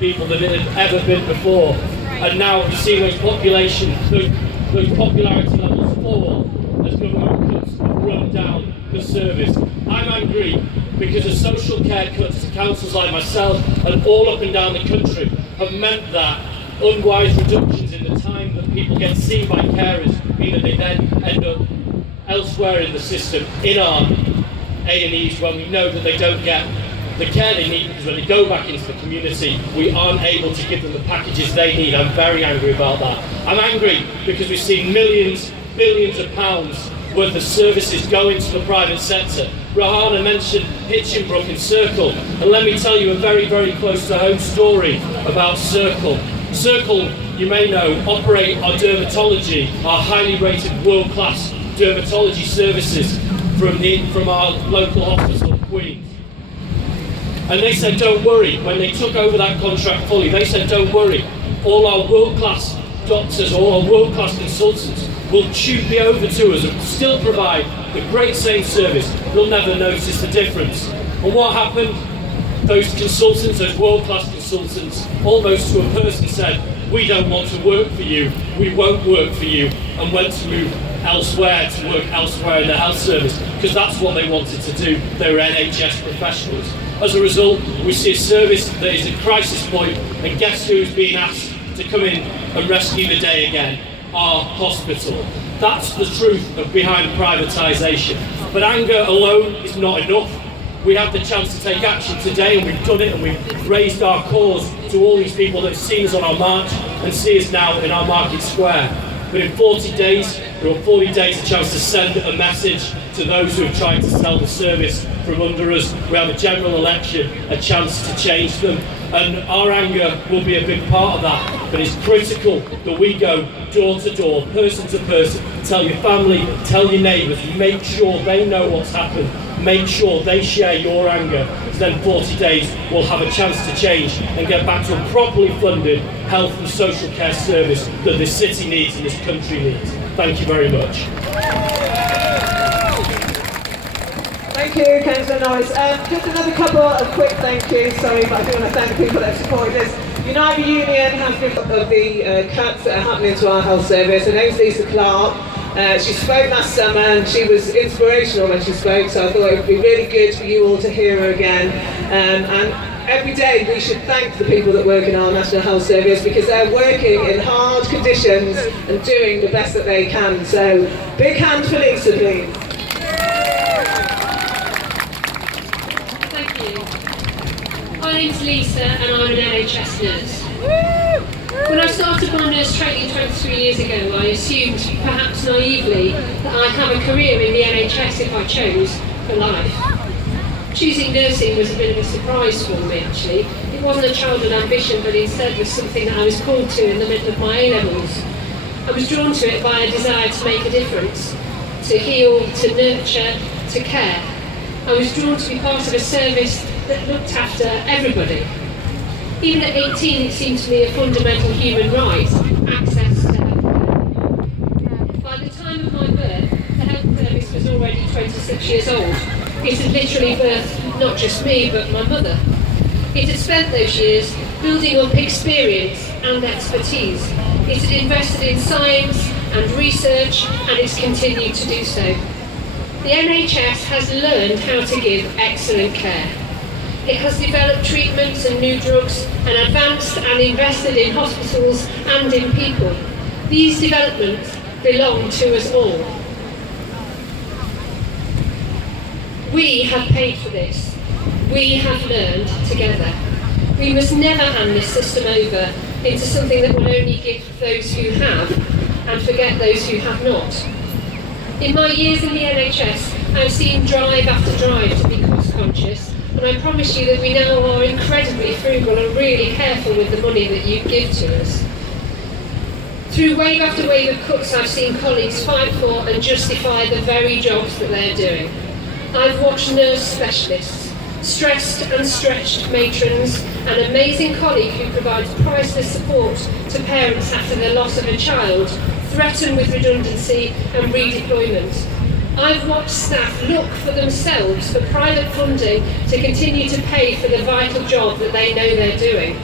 people than it had ever been before. And now we're seeing those popularity levels fall as government cuts run down the service. I'm angry because the social care cuts to councils like myself and all up and down the country have meant that unwise reductions in the time that people get seen by carers mean that they then end up elsewhere in the system, in our A&Es, when we know that they don't get the care they need, because when they go back into the community, we aren't able to give them the packages they need. I'm very angry about that. I'm angry because we've seen millions, billions of pounds worth of services go into the private sector. Rahana mentioned Hitchinbrook and Circle, and let me tell you a very, very close to home story about Circle. Circle, you may know, operate our dermatology, our highly rated world-class dermatology services from our local hospital of Queens. And they said, don't worry, when they took over that contract fully, they said, don't worry, all our world-class doctors, all our world-class consultants will be over to us and still provide the great same service. You'll never notice the difference. And what happened? Those consultants, those world-class consultants, almost to a person said, we don't want to work for you, we won't work for you, and went to move elsewhere, to work elsewhere in the health service, because that's what they wanted to do. They were NHS professionals. As a result, we see a service that is at crisis point, and guess who's being asked to come in and rescue the day again? Our hospital. That's the truth behind privatisation. But anger alone is not enough. We have the chance to take action today, and we've done it, and we've raised our cause to all these people that have seen us on our march and see us now in our market square. But in 40 days, there are 40 days a chance to send a message to those who have tried to sell the service from under us. We have a general election, a chance to change them, and our anger will be a big part of that. But it's critical that we go door to door, person to person, tell your family, tell your neighbours, make sure they know what's happened, make sure they share your anger. So then 40 days we'll have a chance to change and get back to a properly funded health and social care service that this city needs and this country needs. Thank you very much. Thank you, Councillor Norris. Just another couple of quick thank yous, sorry, but I do want to thank the people that have supported us. United Union has been of the cuts that are happening to our health service. Her name's Lisa Clark. She spoke last summer and she was inspirational when she spoke, so I thought it would be really good for you all to hear her again. And every day we should thank the people that work in our National Health Service, because they're working in hard conditions and doing the best that they can. So big hand for Lisa, please. My name's Lisa and I'm an NHS nurse. When I started my nurse training 23 years ago, I assumed, perhaps naively, that I'd have a career in the NHS if I chose, for life. Choosing nursing was a bit of a surprise for me, actually. It wasn't a childhood ambition, but instead was something that I was called to in the middle of my A-levels. I was drawn to it by a desire to make a difference, to heal, to nurture, to care. I was drawn to be part of a service that looked after everybody. Even at 18, it seemed to me a fundamental human right, access to health care. By the time of my birth, the health service was already 26 years old. It had literally birthed not just me, but my mother. It had spent those years building up experience and expertise. It had invested in science and research, and it's continued to do so. The NHS has learned how to give excellent care. It has developed treatments and new drugs and advanced and invested in hospitals and in people. These developments belong to us all. We have paid for this. We have learned together. We must never hand this system over into something that will only give those who have and forget those who have not. In my years in the NHS, I've seen drive after drive to be cost conscious, and I promise you that we now are incredibly frugal and really careful with the money that you give to us. Through wave after wave of cuts, I've seen colleagues fight for and justify the very jobs that they're doing. I've watched nurse specialists, stressed and stretched matrons, an amazing colleague who provides priceless support to parents after the loss of a child, threatened with redundancy and redeployment. I've watched staff look for themselves for private funding to continue to pay for the vital job that they know they're doing.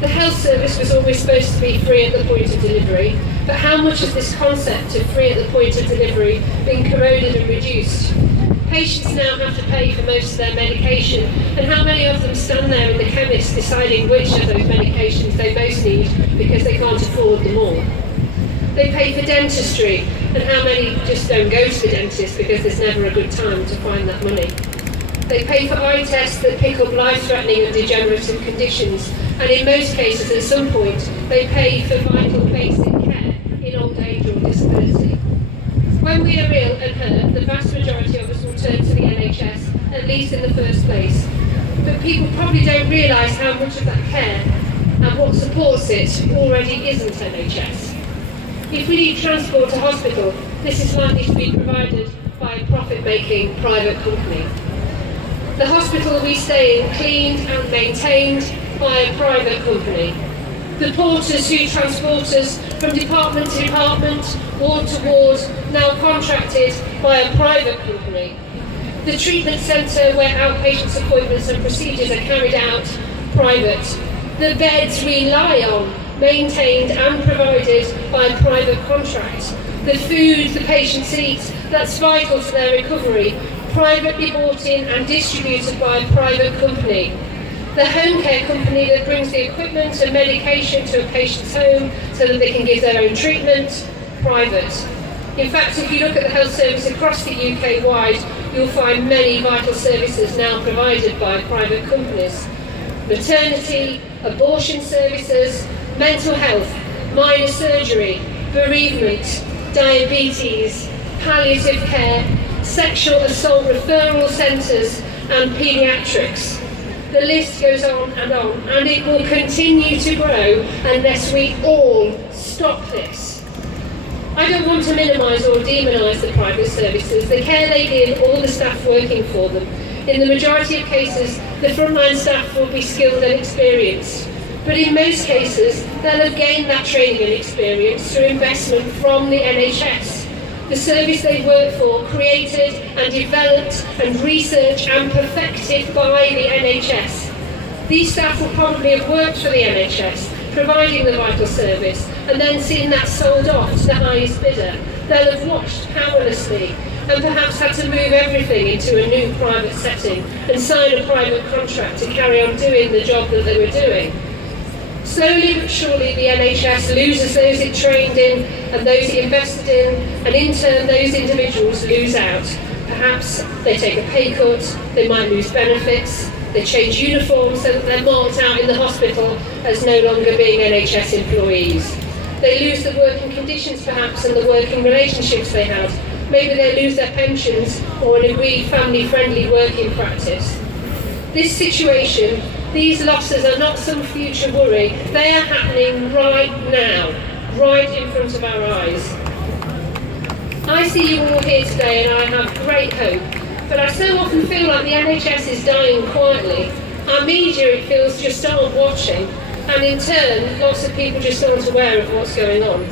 The health service was always supposed to be free at the point of delivery, but how much has this concept of free at the point of delivery been corroded and reduced? Patients now have to pay for most of their medication, and how many of them stand there in the chemist deciding which of those medications they most need because they can't afford them all? They pay for dentistry, and how many just don't go to the dentist because there's never a good time to find that money? They pay for eye tests that pick up life-threatening and degenerative conditions, and in most cases at some point they pay for vital basic care in old age or disability. When we are ill and hurt, the vast majority of us will turn to the NHS, at least in the first place. But people probably don't realise how much of that care and what supports it already isn't NHS. If we need transport to hospital, this is likely to be provided by a profit-making private company. The hospital we stay in cleaned and maintained by a private company. The porters who transport us from department to department, ward to ward, now contracted by a private company. The treatment centre where outpatients appointments and procedures are carried out, private. The beds we lie on, maintained and provided by a private contract. The food the patients eat, that's vital to their recovery, privately bought in and distributed by a private company. The home care company that brings the equipment and medication to a patient's home so that they can give their own treatment, private. In fact, if you look at the health service across the UK wide, you'll find many vital services now provided by private companies. Maternity, abortion services, mental health, minor surgery, bereavement, diabetes, palliative care, sexual assault referral centres and paediatrics. The list goes on, and it will continue to grow unless we all stop this. I don't want to minimise or demonise the private services, the care they give all the staff working for them. In the majority of cases, the frontline staff will be skilled and experienced. But in most cases, they'll have gained that training and experience through investment from the NHS. The service they work for, created and developed and researched and perfected by the NHS. These staff will probably have worked for the NHS, providing the vital service, and then seen that sold off to the highest bidder. They'll have watched powerlessly and perhaps had to move everything into a new private setting and sign a private contract to carry on doing the job that they were doing. Slowly but surely the NHS loses those it trained in and those it invested in, and in turn those individuals lose out. Perhaps they take a pay cut, they might lose benefits, they change uniforms so that they're marked out in the hospital as no longer being NHS employees. They lose the working conditions perhaps and the working relationships they had. Maybe they lose their pensions or an agreed family-friendly working practice. This situation, these losses are not some future worry, they are happening right now, right in front of our eyes. I see you all here today and I have great hope, but I so often feel like the NHS is dying quietly. Our media, it feels, just aren't watching, and in turn, lots of people just aren't aware of what's going on.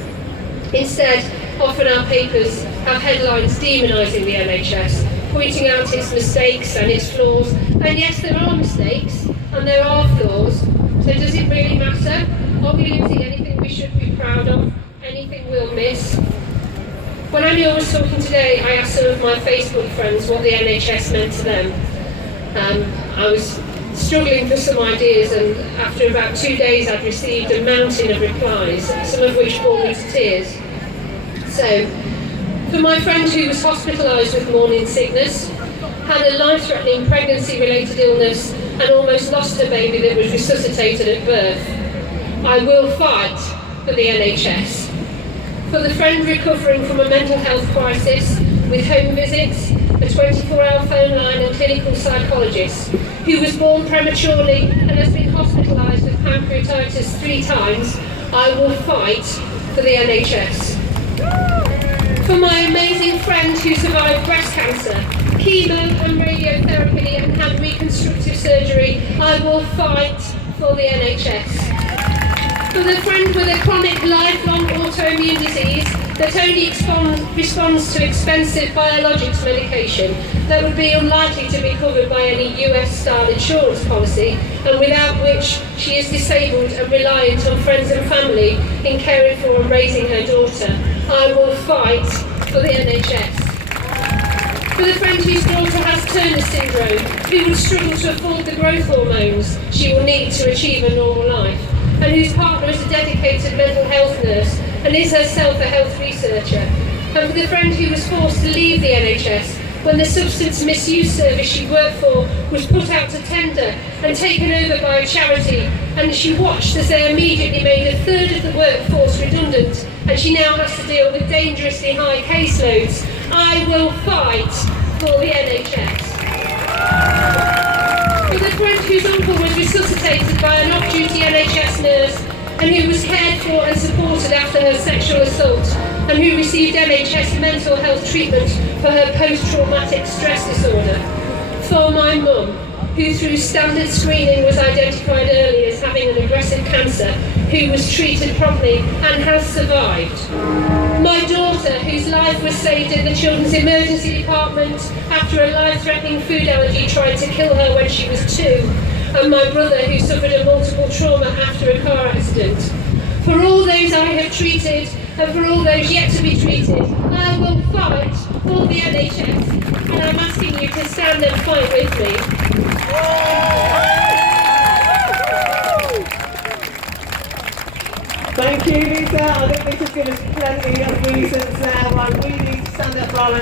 Instead, often our papers have headlines demonising the NHS, pointing out its mistakes and its flaws, and yes, there are mistakes, and there are flaws, so does it really matter? Are we losing anything we should be proud of? Anything we'll miss? When Anya was talking today, I asked some of my Facebook friends what the NHS meant to them. I was struggling for some ideas, and after about 2 days I'd received a mountain of replies, some of which brought me to tears. So, for my friend who was hospitalised with morning sickness, had a life-threatening pregnancy-related illness and almost lost her baby that was resuscitated at birth, I will fight for the NHS. For the friend recovering from a mental health crisis with home visits, a 24-hour phone line and clinical psychologist, who was born prematurely and has been hospitalised with pancreatitis 3 times, I will fight for the NHS. For my amazing friend who survived breast cancer, chemo and radiotherapy and had reconstructive surgery, I will fight for the NHS. For the friend with a chronic lifelong autoimmune disease that only responds to expensive biologics medication, that would be unlikely to be covered by any US-style insurance policy, and without which she is disabled and reliant on friends and family in caring for and raising her daughter. I will fight for the NHS. For the friend whose daughter has Turner syndrome, who would struggle to afford the growth hormones she will need to achieve a normal life, and whose partner is a dedicated mental health nurse and is herself a health researcher. And for the friend who was forced to leave the NHS when the substance misuse service she worked for was put out to tender and taken over by a charity, and she watched as they immediately made a third of the workforce redundant, and she now has to deal with dangerously high caseloads. I will fight for the NHS. For the friend whose uncle was resuscitated by an off-duty NHS nurse and who was cared for and supported after her sexual assault, and who received NHS mental health treatment for her post-traumatic stress disorder. For my mum, who through standard screening was identified early as having an aggressive cancer, who was treated promptly and has survived. My daughter, whose life was saved in the children's emergency department after a life-threatening food allergy tried to kill her when she was 2, and my brother, who suffered a multiple trauma after a car accident. For all those I have treated, and for all those yet to be treated, I will fight for the NHS, and I'm asking you to stand and fight with me. Thank you, Lisa. I think this has given us plenty of reasons there why we need to stand up for our